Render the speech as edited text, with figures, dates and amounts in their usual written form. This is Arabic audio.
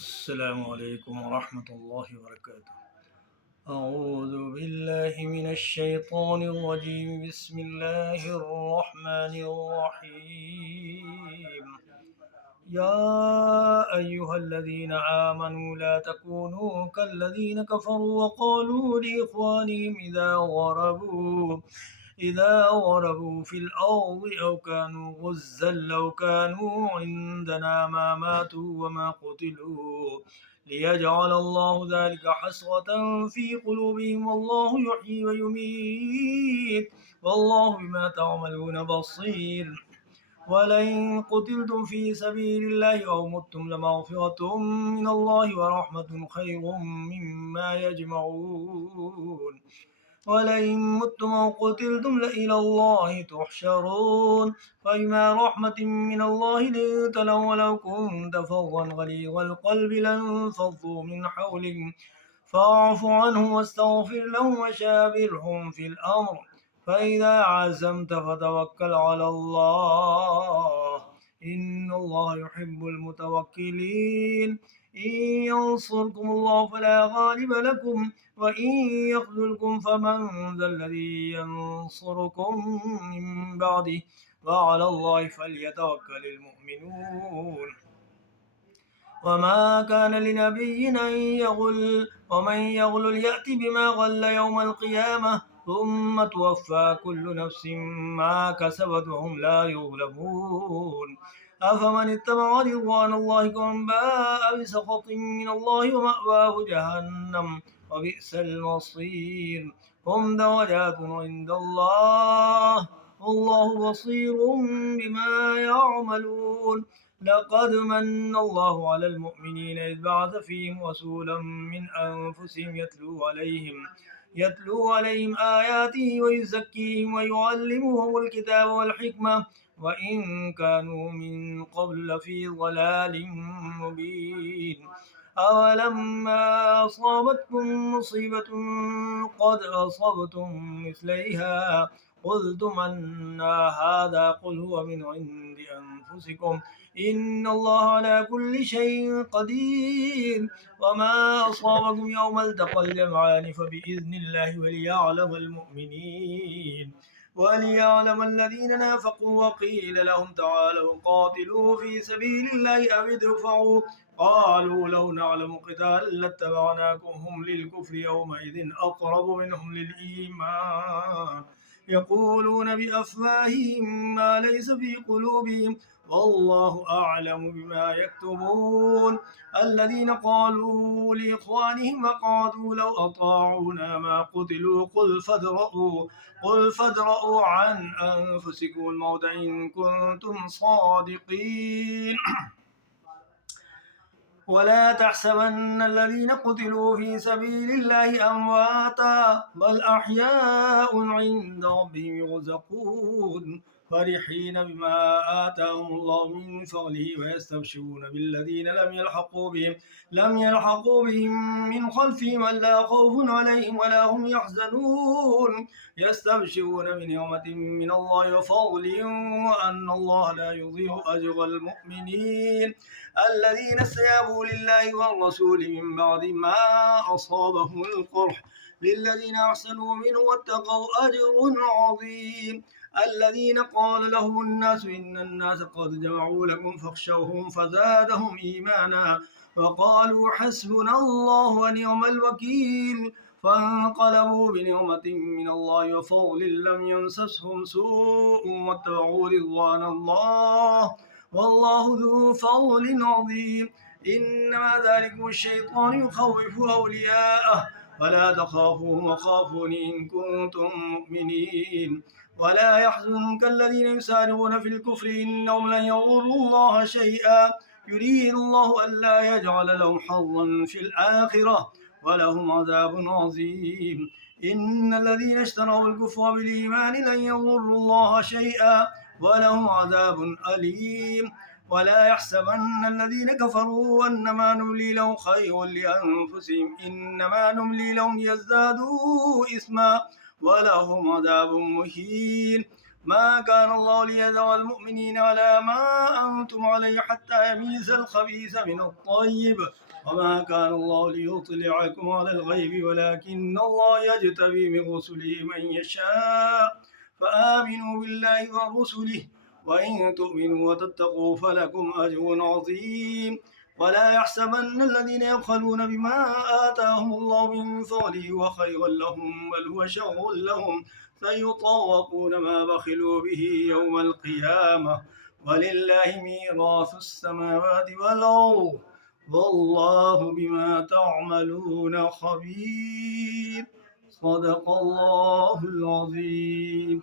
السلام عليكم ورحمة الله وبركاته. أعوذ بالله من الشيطان الرجيم. بسم الله الرحمن الرحيم. يا أيها الذين آمنوا لا تكونوا كالذين كفروا وقالوا لإخوانهم إذا ضربوا في الأرض أو كانوا غزا لو كانوا عندنا ما ماتوا وما قتلوا ليجعل الله ذلك حسرة في قلوبهم والله يحيي ويميت والله بما تعملون بصير. ولئن قتلتم في سبيل الله أو متم لمغفرة من الله ورحمة خير مما يجمعون. ولئن متم أو قتلتم لإلى الله تحشرون. فبما رحمة من الله لنت لهم ولو كنت فظا غليظ القلب لانفضوا من حولك فاعف عنهم واستغفر لهم وشاورهم في الأمر فإذا عزمت فتوكل على الله إن الله يحب المتوكلين. إن ينصركم الله فلا غالب لكم وإن يخذلكم فمن ذا الذي ينصركم من بعده وعلى الله فليتوكل المؤمنون. وما كان لنبي أن يغل ومن يغل يأت بما غل يوم القيامة ثم توفى كل نفس ما كسبت وهم لا يظلمون. أفمن اتبع رضوان الله كمن باء بسخط من الله ومأواه جهنم وبئس المصير. هم درجات عند الله والله بصير بما يعملون. لقد من الله على المؤمنين إذ بعث فيهم رسولا من أنفسهم يتلو عليهم آياته ويزكيهم ويعلمهم الكتاب والحكمة وإن كانوا من قبل لفي ضلال مبين. أولما أصابتكم مصيبة قد أصبتم مثليها قلتم أنى هذا قل هو من عند أنفسكم إن الله على كل شيء قدير. وما أصابكم يوم التقى الجمعان فبإذن الله وليعلم الذين نافقوا وقيل لهم تعالوا قاتلوا في سبيل الله أو ادفعوا قالوا لو نعلم قتالا لاتبعناكم هم للكفر يومئذ أقرب منهم للإيمان يقولون بأفواههم ما ليس في قلوبهم والله أعلم بما يكتمون. الذين قالوا لإخوانهم وقعدوا لو أطاعونا ما قتلوا قل فادرءوا عن أنفسكم الموت إن كنتم صادقين. ولا تحسبن الذين قتلوا في سبيل الله أمواتا بل أحياء عند ربهم يرزقون فرحين بما آتاهم الله من فضله ويستبشرون بالذين لم يلحقوا بهم من خلفهم ألا خوف عليهم ولا هم يحزنون. يستبشرون بنعمة من الله وفضل وأن الله لا يضيع أجر المؤمنين. الذين استجابوا لله والرسول من بعد ما أصابهم القرح للذين أحسنوا منه واتقوا أجر عظيم. الذين قال لهم الناس إن الناس قد جمعوا لكم فاخشوهم فزادهم إيمانا وقالوا حسبنا الله ونعم الوكيل فانقلبوا بنعمة من الله وفضل لم يمسسهم سوء واتبعوا رضوان الله والله ذو فضل عظيم. إنما ذلكم الشيطان يخوف أولياءه فلا تخافوهم وخافون إن كنتم مؤمنين. ولا يحزنك الذين يسارعون في الكفر إنهم لن يضروا الله شيئا يريد الله ألا يجعل لهم حظا في الآخرة ولهم عذاب عظيم. إن الذين اشتروا الكفر بالإيمان لن يضروا الله شيئا ولهم عذاب أليم. ولا يحسبن الذين كفروا أنما نملي لهم خير لأنفسهم إنما نملي لهم ليزدادوا إثما ولهم عذاب مهين. ما كان الله ليذر المؤمنين على ما أنتم عليه حتى يميز الخبيث من الطيب وما كان الله ليطلعكم على الغيب ولكن الله يجتبي من رسله من يشاء فآمنوا بالله ورسله وإن تؤمنوا وتتقوا فلكم أجر عظيم ولا يحسبن الذين يبخلون بما آتاهم الله من فضله وخيرا لهم بل هو شر لهم سيطوقون ما بخلوا به يوم القيامة ولله ميراث السماوات والأرض والله بما تعملون خبير صدق الله العظيم.